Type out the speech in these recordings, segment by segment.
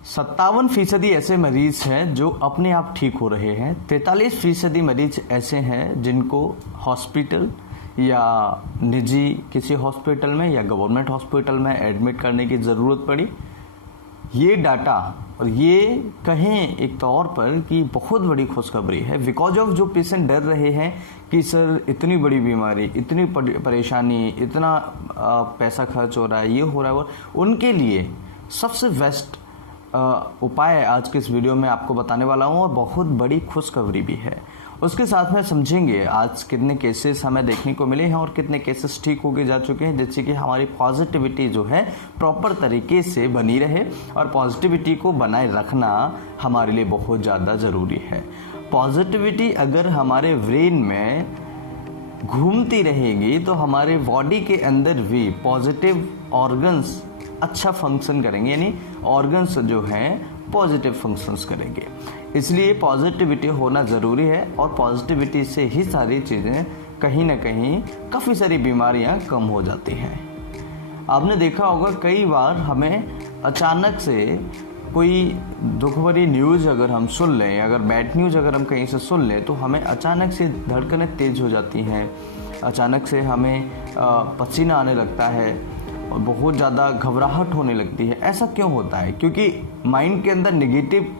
57% ऐसे मरीज हैं जो अपने आप ठीक हो रहे हैं। 43% मरीज ऐसे हैं जिनको हॉस्पिटल या निजी किसी हॉस्पिटल में या गवर्नमेंट हॉस्पिटल में एडमिट करने की ज़रूरत पड़ी। ये डाटा और ये कहें एक तौर पर कि बहुत बड़ी खुशखबरी है, बिकॉज ऑफ जो पेशेंट डर रहे हैं कि सर इतनी बड़ी बीमारी, इतनी परेशानी, इतना पैसा खर्च हो रहा है, ये हो रहा है वो, उनके लिए सबसे बेस्ट उपाय आज के इस वीडियो में आपको बताने वाला हूँ और बहुत बड़ी खुशखबरी भी है। उसके साथ में समझेंगे आज कितने केसेस हमें देखने को मिले हैं और कितने केसेस ठीक होके जा चुके हैं, जिससे कि हमारी पॉजिटिविटी जो है प्रॉपर तरीके से बनी रहे। और पॉजिटिविटी को बनाए रखना हमारे लिए बहुत ज़्यादा ज़रूरी है। पॉजिटिविटी अगर हमारे ब्रेन में घूमती रहेगी तो हमारे बॉडी के अंदर भी पॉजिटिव ऑर्गन्स अच्छा फंक्शन करेंगे, यानी ऑर्गन्स जो हैं पॉजिटिव फंक्शंस करेंगे। इसलिए पॉजिटिविटी होना ज़रूरी है और पॉजिटिविटी से ही सारी चीज़ें कहीं ना कहीं काफ़ी सारी बीमारियां कम हो जाती हैं। आपने देखा होगा कई बार हमें अचानक से कोई दुख भरी न्यूज़ अगर हम सुन लें, अगर बैड न्यूज़ अगर हम कहीं से सुन लें तो हमें अचानक से धड़कनें तेज़ हो जाती हैं, अचानक से हमें पसीना आने लगता है और बहुत ज़्यादा घबराहट होने लगती है। ऐसा क्यों होता है? क्योंकि माइंड के अंदर नेगेटिव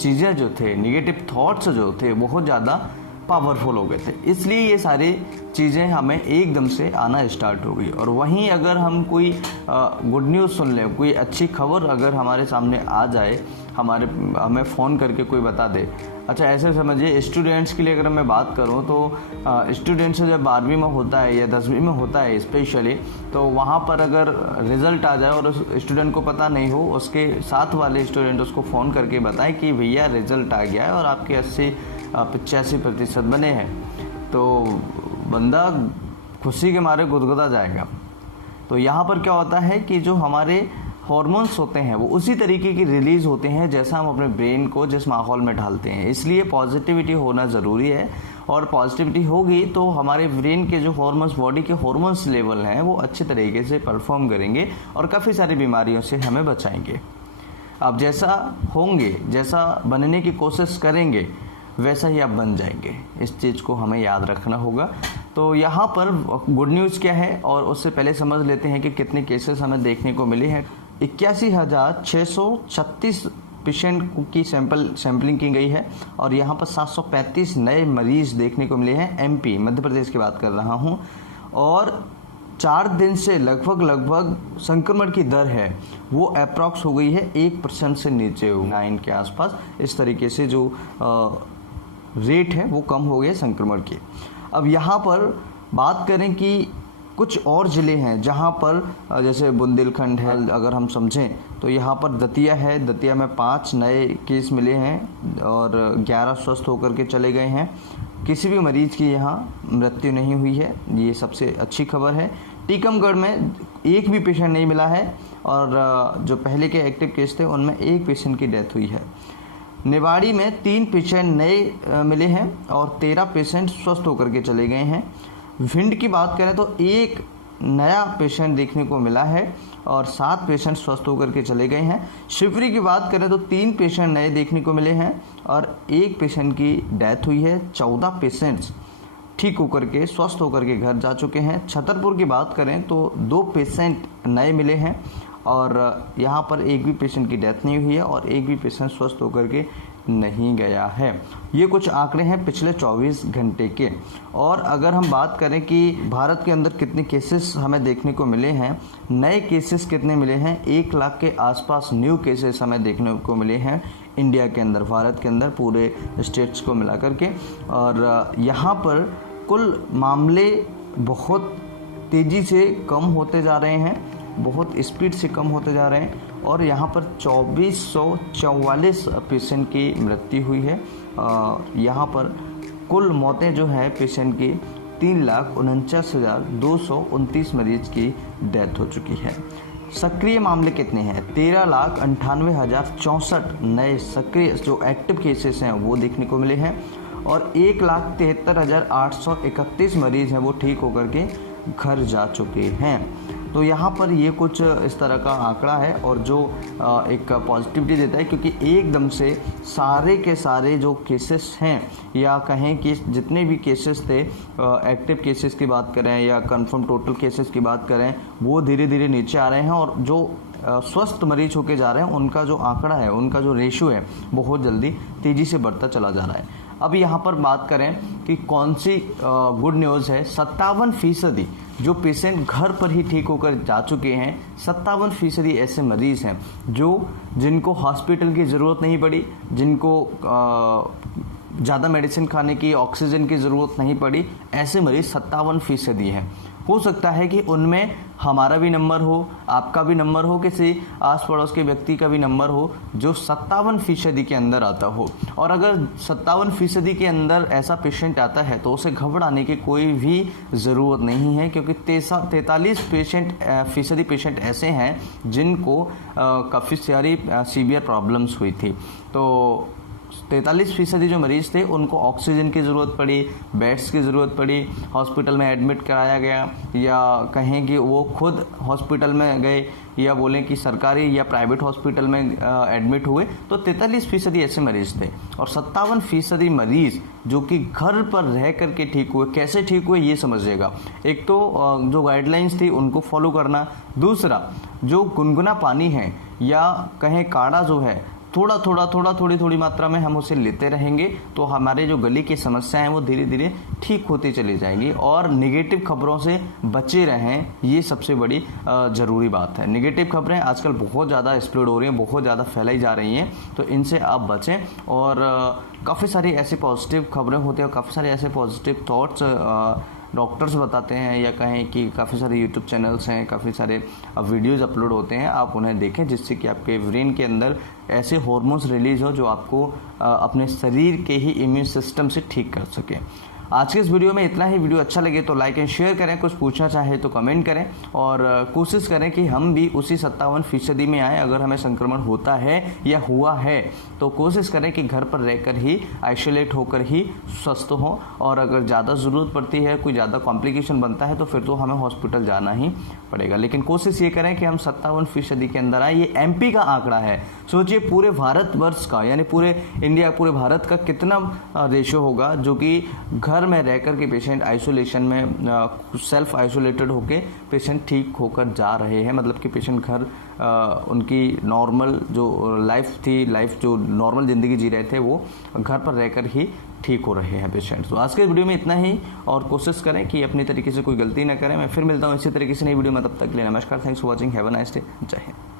चीज़ें जो थे, नेगेटिव थॉट्स जो थे बहुत ज़्यादा पावरफुल हो गए थे, इसलिए ये सारी चीज़ें हमें एकदम से आना स्टार्ट हो गई। और वहीं अगर हम कोई गुड न्यूज़ सुन लें, कोई अच्छी खबर अगर हमारे सामने आ जाए, हमें फ़ोन करके कोई बता दे। अच्छा, ऐसे समझिए स्टूडेंट्स के लिए अगर मैं बात करूं तो स्टूडेंट्स जब 12वीं में होता है या 10वीं में होता है स्पेशली, तो वहां पर अगर रिज़ल्ट आ जाए और उस स्टूडेंट को पता नहीं हो, उसके साथ वाले स्टूडेंट उसको फ़ोन करके बताए कि भैया रिज़ल्ट आ गया है और आपके 85% बने हैं, तो बंदा खुशी के मारे गुदगुदा जाएगा। तो यहाँ पर क्या होता है कि जो हमारे हॉर्मोन्स होते हैं वो उसी तरीके की रिलीज़ होते हैं जैसा हम अपने ब्रेन को जिस माहौल में ढालते हैं। इसलिए पॉजिटिविटी होना ज़रूरी है और पॉजिटिविटी होगी तो हमारे ब्रेन के जो हॉर्मोन्स, बॉडी के हॉर्मोन्स लेवल हैं वो अच्छे तरीके से परफॉर्म करेंगे और काफ़ी सारी बीमारियों से हमें बचाएंगे। आप जैसा होंगे, जैसा बनने की कोशिश करेंगे, वैसा ही आप बन जाएंगे। इस चीज़ को हमें याद रखना होगा। तो यहाँ पर गुड न्यूज़ क्या है और उससे पहले समझ लेते हैं कि कितने केसेस हमें देखने को मिले हैं। 81,636 पेशेंट की सैंपलिंग की गई है और यहाँ पर 735 नए मरीज देखने को मिले हैं। एमपी, मध्य प्रदेश की बात कर रहा हूँ। और 4 दिन से लगभग संक्रमण की दर है वो अप्रॉक्स हो गई है 1% से नीचे, 9 के आसपास। इस तरीके से जो रेट है वो कम हो गया संक्रमण की। अब यहाँ पर बात करें कि कुछ और ज़िले हैं जहाँ पर जैसे बुंदेलखंड है, अगर हम समझें तो यहाँ पर दतिया है। दतिया में 5 नए केस मिले हैं और 11 स्वस्थ होकर के चले गए हैं। किसी भी मरीज की यहाँ मृत्यु नहीं हुई है, ये सबसे अच्छी खबर है। टीकमगढ़ में एक भी पेशेंट नहीं मिला है और जो पहले के एक्टिव केस थे उनमें एक पेशेंट की डेथ हुई है। निवाड़ी में 3 पेशेंट नए मिले हैं और 13 पेशेंट स्वस्थ होकर के चले गए हैं। भिंड की बात करें तो एक नया पेशेंट देखने को मिला है और 7 पेशेंट स्वस्थ होकर के चले गए हैं। शिवपुरी की बात करें तो 3 पेशेंट नए देखने को मिले हैं और 1 पेशेंट की डेथ हुई है। 14 पेशेंट्स ठीक होकर के, स्वस्थ होकर के घर जा चुके हैं। छतरपुर की बात करें तो 2 पेशेंट नए मिले हैं और यहाँ पर एक भी पेशेंट की डेथ नहीं हुई है और एक भी पेशेंट स्वस्थ होकर के नहीं गया है। ये कुछ आंकड़े हैं पिछले 24 घंटे के। और अगर हम बात करें कि भारत के अंदर कितने केसेस हमें देखने को मिले हैं, नए केसेस कितने मिले हैं, 1 लाख के आसपास न्यू केसेस हमें देखने को मिले हैं इंडिया के अंदर, भारत के अंदर, पूरे स्टेट्स को मिला करके। और यहाँ पर कुल मामले बहुत तेज़ी से कम होते जा रहे हैं, बहुत स्पीड से कम होते जा रहे हैं और यहाँ पर 2444 पेशेंट की मृत्यु हुई है। यहाँ पर कुल मौतें जो है पेशेंट की 3,49,229 मरीज की डेथ हो चुकी है। सक्रिय मामले कितने हैं? 13,98,064 नए सक्रिय जो एक्टिव केसेस हैं वो देखने को मिले हैं और 1,73,831 मरीज हैं वो ठीक होकर के घर जा चुके हैं। तो यहाँ पर ये कुछ इस तरह का आंकड़ा है और जो एक पॉजिटिविटी देता है, क्योंकि एकदम से सारे के सारे जो केसेस हैं या कहें कि जितने भी केसेस थे, एक्टिव केसेस की बात करें या कंफर्म टोटल केसेस की बात करें, वो धीरे धीरे नीचे आ रहे हैं और जो स्वस्थ मरीज होके जा रहे हैं उनका जो आंकड़ा है, उनका जो रेशियो है, बहुत जल्दी तेज़ी से बढ़ता चला जा रहा है। अब यहाँ पर बात करें कि कौन सी गुड न्यूज़ है, 57% जो पेशेंट घर पर ही ठीक होकर जा चुके हैं, 57% ऐसे मरीज़ हैं जिनको हॉस्पिटल की ज़रूरत नहीं पड़ी, जिनको ज़्यादा मेडिसिन खाने की, ऑक्सीजन की ज़रूरत नहीं पड़ी। ऐसे मरीज़ 57% हैं। हो सकता है कि उनमें हमारा भी नंबर हो, आपका भी नंबर हो, किसी आस पड़ोस के व्यक्ति का भी नंबर हो जो 57% के अंदर आता हो। और अगर 57% के अंदर ऐसा पेशेंट आता है तो उसे घबराने की कोई भी ज़रूरत नहीं है, क्योंकि 43% पेशेंट ऐसे हैं जिनको काफ़ी सारी सीवियर प्रॉब्लम्स हुई थी। तो 43% जो मरीज़ थे उनको ऑक्सीजन की ज़रूरत पड़ी, बेड्स की ज़रूरत पड़ी, हॉस्पिटल में एडमिट कराया गया, या कहें कि वो खुद हॉस्पिटल में गए, या बोलें कि सरकारी या प्राइवेट हॉस्पिटल में एडमिट हुए। तो 43% ऐसे मरीज़ थे और 57% मरीज़ जो कि घर पर रह करके ठीक हुए। कैसे ठीक हुए ये समझिएगा। एक तो जो गाइडलाइंस थी उनको फॉलो करना, दूसरा जो गुनगुना पानी है या कहें काढ़ा जो है, थोड़ी थोड़ी मात्रा में हम उसे लेते रहेंगे तो हमारे जो गले की समस्या है वो धीरे धीरे ठीक होती चली जाएंगी। और निगेटिव खबरों से बचे रहें, ये सबसे बड़ी ज़रूरी बात है। निगेटिव खबरें आजकल बहुत ज़्यादा स्प्रेड हो रही हैं, बहुत ज़्यादा फैलाई जा रही हैं, तो इनसे आप बचें। और काफ़ी सारी ऐसी पॉजिटिव खबरें होती हैं और काफ़ी सारे ऐसे पॉजिटिव थॉट्स डॉक्टर्स बताते हैं, या कहें कि काफ़ी सारे यूट्यूब चैनल्स हैं, काफ़ी सारे वीडियोस अपलोड होते हैं, आप उन्हें देखें, जिससे कि आपके ब्रेन के अंदर ऐसे हार्मोन्स रिलीज हो जो आपको अपने शरीर के ही इम्यून सिस्टम से ठीक कर सके। आज के इस वीडियो में इतना ही। वीडियो अच्छा लगे तो लाइक एंड शेयर करें, कुछ पूछना चाहे तो कमेंट करें और कोशिश करें कि हम भी उसी 57% में आए। अगर हमें संक्रमण होता है या हुआ है तो कोशिश करें कि घर पर रहकर ही, आइसोलेट होकर ही स्वस्थ हों, और अगर ज़्यादा ज़रूरत पड़ती है, कोई ज़्यादा कॉम्प्लिकेशन बनता है तो फिर तो हमें हॉस्पिटल जाना ही पड़ेगा। लेकिन कोशिश ये करें कि हम 57% के अंदर आए। ये MP का आंकड़ा है, सोचिए पूरे भारतवर्ष का, यानी पूरे इंडिया, पूरे भारत का कितना रेशो होगा जो कि घर में रहकर के पेशेंट आइसोलेशन में सेल्फ आइसोलेटेड होके पेशेंट ठीक होकर जा रहे हैं। मतलब कि पेशेंट घर उनकी नॉर्मल जो लाइफ जो नॉर्मल ज़िंदगी जी रहे थे वो घर पर रहकर ही ठीक हो रहे हैं पेशेंट। तो आज के वीडियो में इतना ही, और कोशिश करें कि अपनी तरीके से कोई गलती ना करें। मैं फिर मिलता हूँ इसी तरीके से नई वीडियो में, तब तक के लिए नमस्कार, thanks for watching, have a nice day, जय हिंद।